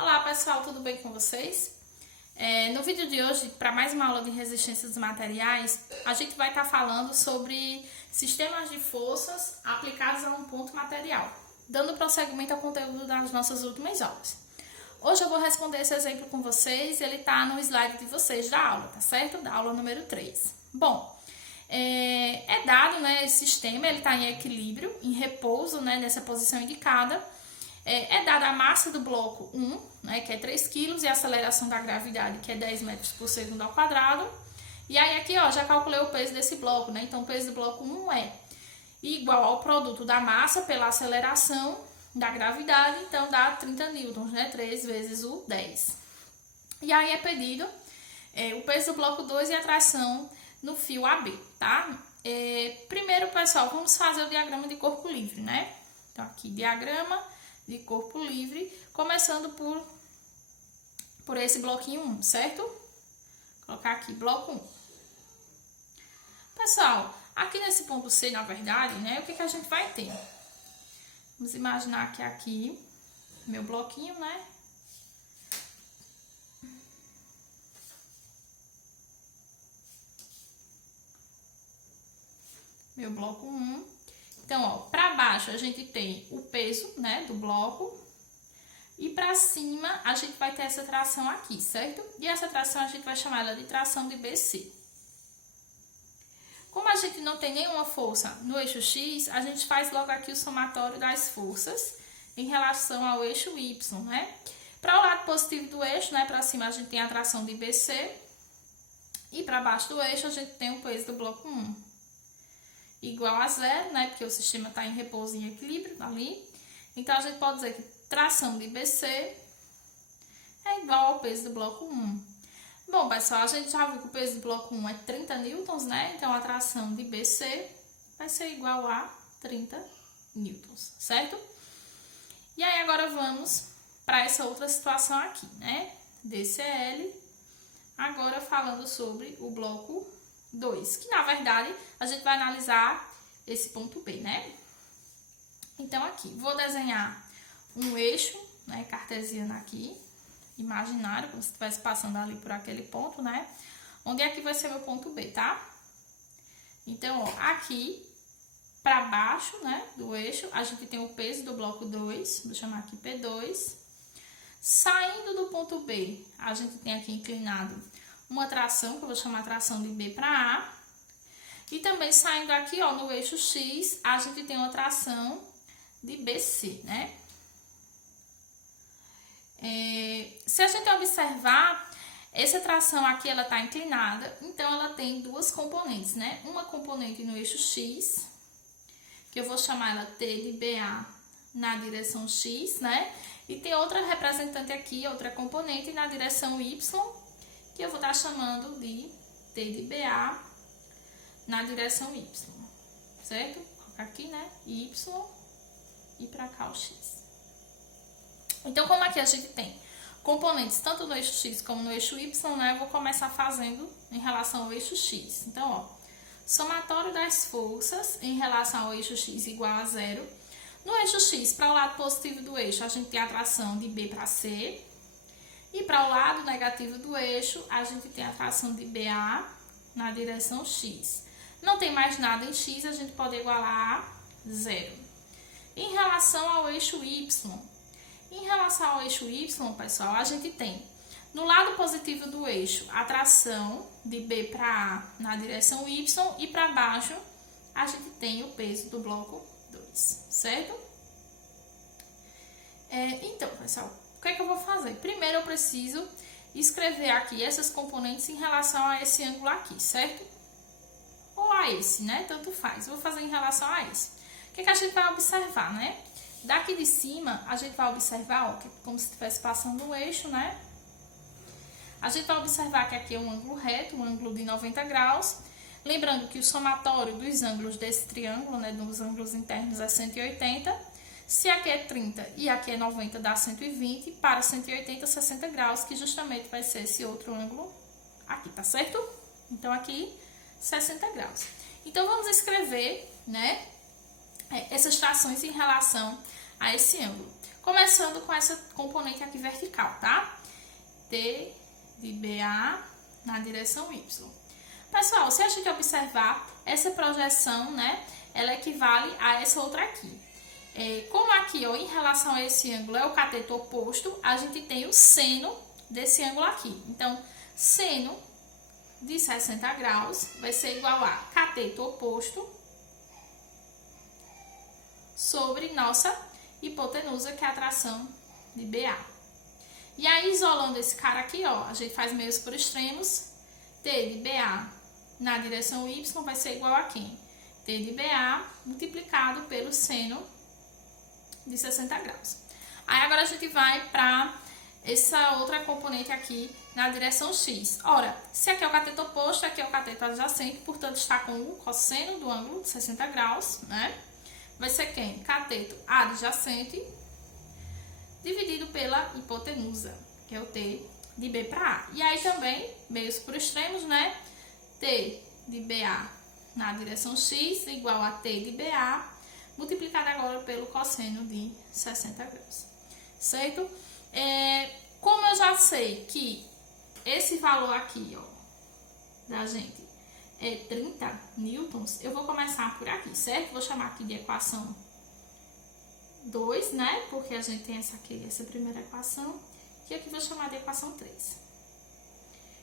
Olá pessoal, tudo bem com vocês? No vídeo de hoje, para mais uma aula de resistência dos materiais, a gente vai estar falando sobre sistemas de forças aplicados a um ponto material, dando prosseguimento ao conteúdo das nossas últimas aulas. Hoje eu vou responder esse exemplo com vocês, ele está no slide de vocês da aula, tá certo? Da aula número 3. Bom, é dado, né, esse sistema, ele está em equilíbrio, em repouso, né, nessa posição indicada. É dada a massa do bloco 1, né, que é 3 kg, e a aceleração da gravidade, que é 10 metros por segundo ao quadrado. E aí aqui, ó, já calculei o peso desse bloco, né? Então o peso do bloco 1 é igual ao produto da massa pela aceleração da gravidade, então dá 30 newtons, né? 3 vezes o 10. E aí é pedido o peso do bloco 2 e a tração no fio AB, tá? Primeiro, pessoal, vamos fazer o diagrama de corpo livre, né? Então aqui, diagrama de corpo livre, começando por esse bloquinho 1, certo? Vou colocar aqui, bloco 1. Pessoal, aqui nesse ponto C, na verdade, né, o que a gente vai ter? Vamos imaginar que aqui, meu bloquinho, né? Meu bloco 1. Então, ó, para baixo a gente tem o peso, né, do bloco. E para cima a gente vai ter essa tração aqui, certo? E essa tração a gente vai chamar ela de tração de BC. Como a gente não tem nenhuma força no eixo X, a gente faz logo aqui o somatório das forças em relação ao eixo Y, né? Para o lado positivo do eixo, né, para cima a gente tem a tração de BC. E para baixo do eixo a gente tem o peso do bloco 1. Igual a zero, né? Porque o sistema está em repouso e em equilíbrio ali. Então, a gente pode dizer que tração de BC é igual ao peso do bloco 1. Bom, pessoal, a gente já viu que o peso do bloco 1 é 30 newtons, né? Então, a tração de BC vai ser igual a 30 newtons, certo? E aí, agora vamos para essa outra situação aqui, né? DCL, agora falando sobre o bloco 2, que na verdade a gente vai analisar esse ponto B, né? Então aqui, vou desenhar um eixo, né, cartesiano aqui, imaginário, como se estivesse passando ali por aquele ponto, né? Onde aqui vai ser meu ponto B, tá? Então, ó, aqui para baixo, né, do eixo, a gente tem o peso do bloco 2, vou chamar aqui P2. Saindo do ponto B, a gente tem aqui inclinado uma tração, que eu vou chamar tração de B para A. E também saindo aqui, ó, no eixo X, a gente tem uma tração de BC, né? Se a gente observar, essa tração aqui, ela tá inclinada, então ela tem duas componentes, né? Uma componente no eixo X, que eu vou chamar ela T de BA na direção X, né? E tem outra representante aqui, outra componente na direção Y, que eu vou estar chamando de T de BA na direção Y, certo? Vou colocar aqui, né? Y e para cá o X. Então, como aqui a gente tem componentes tanto no eixo X como no eixo Y, né? Eu vou começar fazendo em relação ao eixo X. Então, ó, somatório das forças em relação ao eixo X igual a 0. No eixo X, para o lado positivo do eixo, a gente tem a tração de B para C. E para o lado negativo do eixo, a gente tem a tração de BA na direção X. Não tem mais nada em X, a gente pode igualar a 0. Em relação ao eixo Y, pessoal, a gente tem no lado positivo do eixo a tração de B para A na direção Y e para baixo a gente tem o peso do bloco 2, certo? Então, pessoal, o que é que eu vou fazer? Primeiro eu preciso escrever aqui essas componentes em relação a esse ângulo aqui, certo? Ou a esse, né? Tanto faz. Eu vou fazer em relação a esse. O que é que a gente vai observar, né? Daqui de cima, a gente vai observar, ó, que como se estivesse passando um eixo, né? A gente vai observar que aqui é um ângulo reto, um ângulo de 90 graus. Lembrando que o somatório dos ângulos desse triângulo, né, dos ângulos internos é 180. Se aqui é 30 e aqui é 90, dá 120, para 180, 60 graus, que justamente vai ser esse outro ângulo aqui, tá certo? Então, aqui, 60 graus. Então, vamos escrever, né, essas trações em relação a esse ângulo. Começando com essa componente aqui vertical, tá? T de BA na direção Y. Pessoal, se a gente observar essa projeção, né, ela equivale a essa outra aqui. Como aqui, ó, em relação a esse ângulo é o cateto oposto, a gente tem o seno desse ângulo aqui. Então, seno de 60 graus vai ser igual a cateto oposto sobre nossa hipotenusa, que é a tração de BA. E aí, isolando esse cara aqui, ó, a gente faz meios por extremos. T de BA na direção Y vai ser igual a quem? T de BA multiplicado pelo seno de 60 graus. Aí, agora a gente vai para essa outra componente aqui na direção X. Ora, se aqui é o cateto oposto, aqui é o cateto adjacente, portanto, está com o cosseno do ângulo de 60 graus, né? Vai ser quem? Cateto adjacente dividido pela hipotenusa, que é o T de B para A. E aí também, meios por extremos, né? T de BA na direção X igual a T de BA, multiplicado agora pelo cosseno de 60 graus. Certo? Como eu já sei que esse valor aqui, ó, da gente é 30 newtons, eu vou começar por aqui, certo? Vou chamar aqui de equação 2, né? Porque a gente tem essa primeira equação. E aqui vou chamar de equação 3.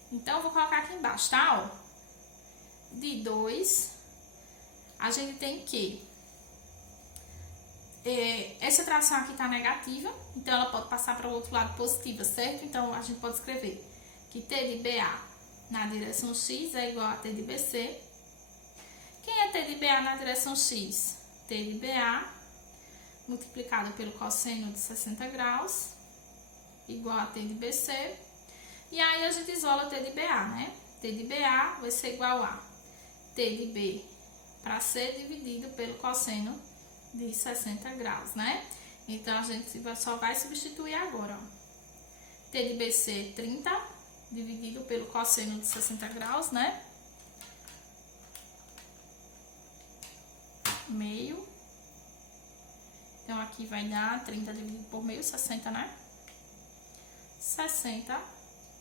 Então, eu vou colocar aqui embaixo, tá? Ó, de 2, a gente tem que essa tração aqui tá negativa, então ela pode passar para o outro lado positiva, certo? Então, a gente pode escrever que T de BA na direção X é igual a T de BC. Quem é T de BA na direção X? T de BA multiplicado pelo cosseno de 60 graus igual a T de BC. E aí a gente isola T de BA, né? T de BA vai ser igual a T de B para C dividido pelo cosseno de 60 graus, né? Então, a gente só vai substituir agora, ó. T de BC 30 dividido pelo cosseno de 60 graus, né? Meio. Então, aqui vai dar 30 dividido por meio, 60, né? 60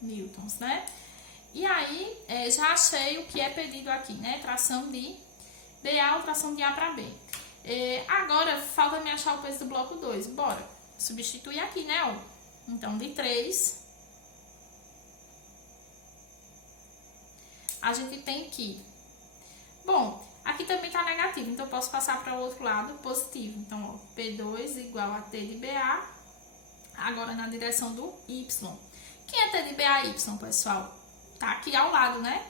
newtons, né? E aí, já achei o que é pedido aqui, né? Tração de BA ou tração de A para B. Agora, falta me achar o peso do bloco 2. Bora. Substituir aqui, né? Ó. Então, de 3, a gente tem que... Bom, aqui também tá negativo, então eu posso passar para o outro lado positivo. Então, ó, P2 igual a T de BA, agora na direção do Y. Quem é T de BAY, pessoal? Tá aqui ao lado, né?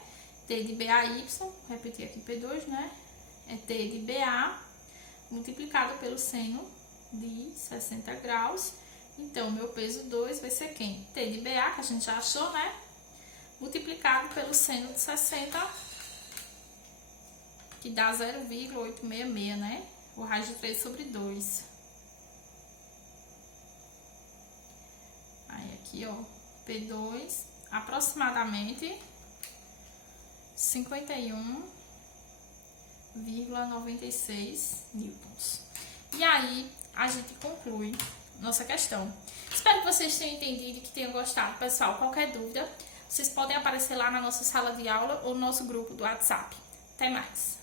T de BAY, repetir aqui P2, né? É T de BA multiplicado pelo seno de 60 graus. Então, meu peso 2 vai ser quem? T de BA, que a gente já achou, né? Multiplicado pelo seno de 60, que dá 0,866, né? O raiz de 3 sobre 2. Aí, aqui, ó, P2, aproximadamente 51,96 newtons. E aí, a gente conclui nossa questão. Espero que vocês tenham entendido e que tenham gostado. Pessoal, qualquer dúvida, vocês podem aparecer lá na nossa sala de aula ou no nosso grupo do WhatsApp. Até mais!